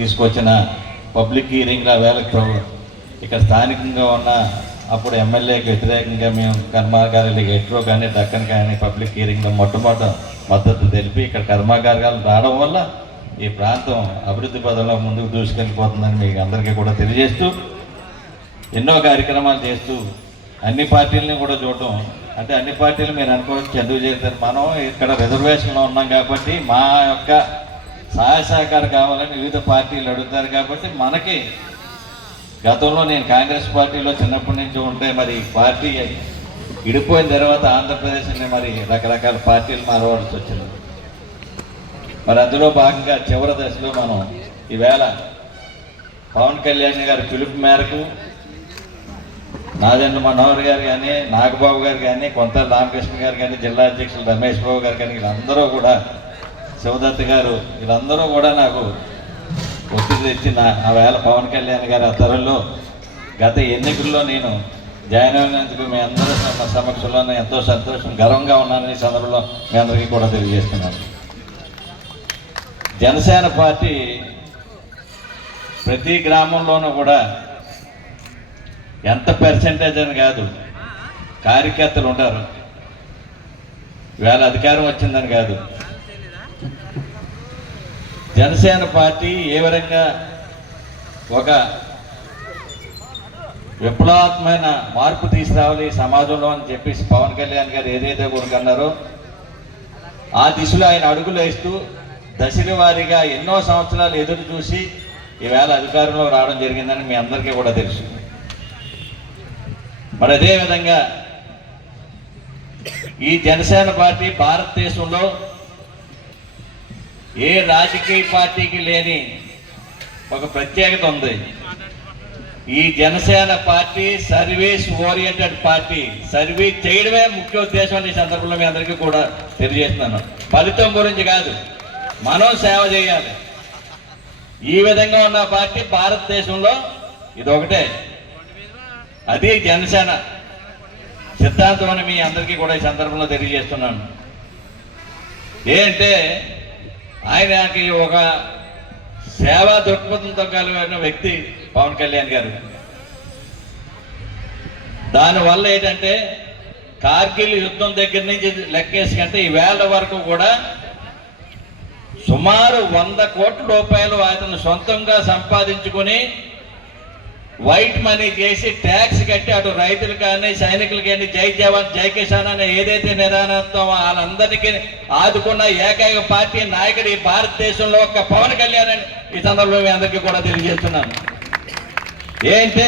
తీసుకొచ్చిన పబ్లిక్ హీరింగ్ల వేళకు ఇక్కడ స్థానికంగా ఉన్న అప్పుడు ఎమ్మెల్యేకి వ్యతిరేకంగా మేము కర్మాగారాలు ఎట్రో కానీ దక్కన్ కానీ పబ్లిక్ హీరింగ్లో మొట్టమొదటి మద్దతు తెలిపి ఇక్కడ కర్మాగారాలు రావడం వల్ల ఈ ప్రాంతం అభివృద్ధి పదంలో ముందుకు దూసుకెళ్ళిపోతుందని మీకు అందరికీ కూడా తెలియజేస్తూ ఎన్నో కార్యక్రమాలు చేస్తూ అన్ని పార్టీలని కూడా చూడటం అంటే అన్ని పార్టీలు మీరు అనుకోవచ్చు ఎందుకు చేస్తారు మనం ఇక్కడ రిజర్వేషన్లో ఉన్నాం కాబట్టి మా యొక్క సహాయ సహకారం కావాలని వివిధ పార్టీలు అడుగుతారు కాబట్టి మనకి గతంలో నేను కాంగ్రెస్ పార్టీలో చిన్నప్పటి నుంచి ఉంటే మరి పార్టీ విడిపోయిన తర్వాత ఆంధ్రప్రదేశ్ని మరి రకరకాల పార్టీలు మారవలసి వచ్చింది. మరి అందులో భాగంగా చివరి దశలో మనం ఈవేళ పవన్ కళ్యాణ్ గారి పిలుపు మేరకు నాదెండ్ల మనోహర్ గారు కానీ నాగబాబు గారు కానీ కొంత రామకృష్ణ గారు కానీ జిల్లా అధ్యక్షులు రమేష్ బాబు గారు కానీ వీళ్ళందరూ కూడా శివదత్త గారు వీళ్ళందరూ కూడా నాకు ఒత్తిడి తెచ్చిన ఆ వేళ పవన్ కళ్యాణ్ గారి ఆ తరంలో గత ఎన్నికల్లో నేను జాయిన్ అయినందుకు మీ అందరూ సమక్షంలో ఎంతో సంతోషం గర్వంగా ఉన్నానని ఈ సందర్భంలో మీ అందరికీ కూడా తెలియజేస్తున్నాను. జనసేన పార్టీ ప్రతి గ్రామంలోనూ కూడా ఎంత పర్సెంటేజ్ అని కాదు కార్యకర్తలు ఉంటారు. వేళ అధికారం వచ్చిందని కాదు, జనసేన పార్టీ ఏ విధంగా ఒక విప్లవాత్మకమైన మార్పు తీసుకురావాలి సమాజంలో అని చెప్పేసి పవన్ కళ్యాణ్ గారు ఏదైతే కోరుకున్నారో ఆ దిశలో ఆయన అడుగులు వేస్తూ దశల వారీగా ఎన్నో సంవత్సరాలు ఎదురు చూసి ఈవేళ అధికారంలో రావడం జరిగిందని మీ అందరికీ కూడా తెలుసు. మరి అదేవిధంగా ఈ జనసేన పార్టీ భారతదేశంలో ఏ రాజకీయ పార్టీకి లేని ఒక ప్రత్యేకత ఉంది. ఈ Janasena party service oriented party, service చేయడమే ముఖ్య ఉద్దేశం ఈ సందర్భంలో మీ అందరికీ కూడా తెలియజేస్తున్నాను. ఫలితం గురించి కాదు, మనం సేవ చేయాలి. ఈ విధంగా ఉన్న పార్టీ భారతదేశంలో ఇదొకటే, అది జనసేన సిద్ధాంతం అని మీ అందరికీ కూడా ఈ సందర్భంలో తెలియజేస్తున్నాను. ఏంటంటే ఆయనకి ఒక సేవా దృక్పథంతో కలిగిన వ్యక్తి పవన్ కళ్యాణ్ గారు. దానివల్ల ఏంటంటే కార్గిల్ యుద్ధం దగ్గర నుంచి లెక్కేసి కంటే ఈ వేళ వరకు కూడా సుమారు 100 కోట్ల రూపాయలు అతను సొంతంగా సంపాదించుకొని వైట్ మనీ చేసి ట్యాక్స్ కట్టి అటు రైతులు కానీ సైనికులు కానీ జై జవాన్ జై కిసాన్ అనే ఏదైతే నిదానంతో వాళ్ళందరికీ ఆదుకున్న ఏకైక పార్టీ నాయకుడు ఈ భారతదేశంలో ఒక్క పవన్ కళ్యాణ్ అని ఈ సందర్భంలో మీ అందరికీ కూడా తెలియజేస్తున్నాను. ఏంటి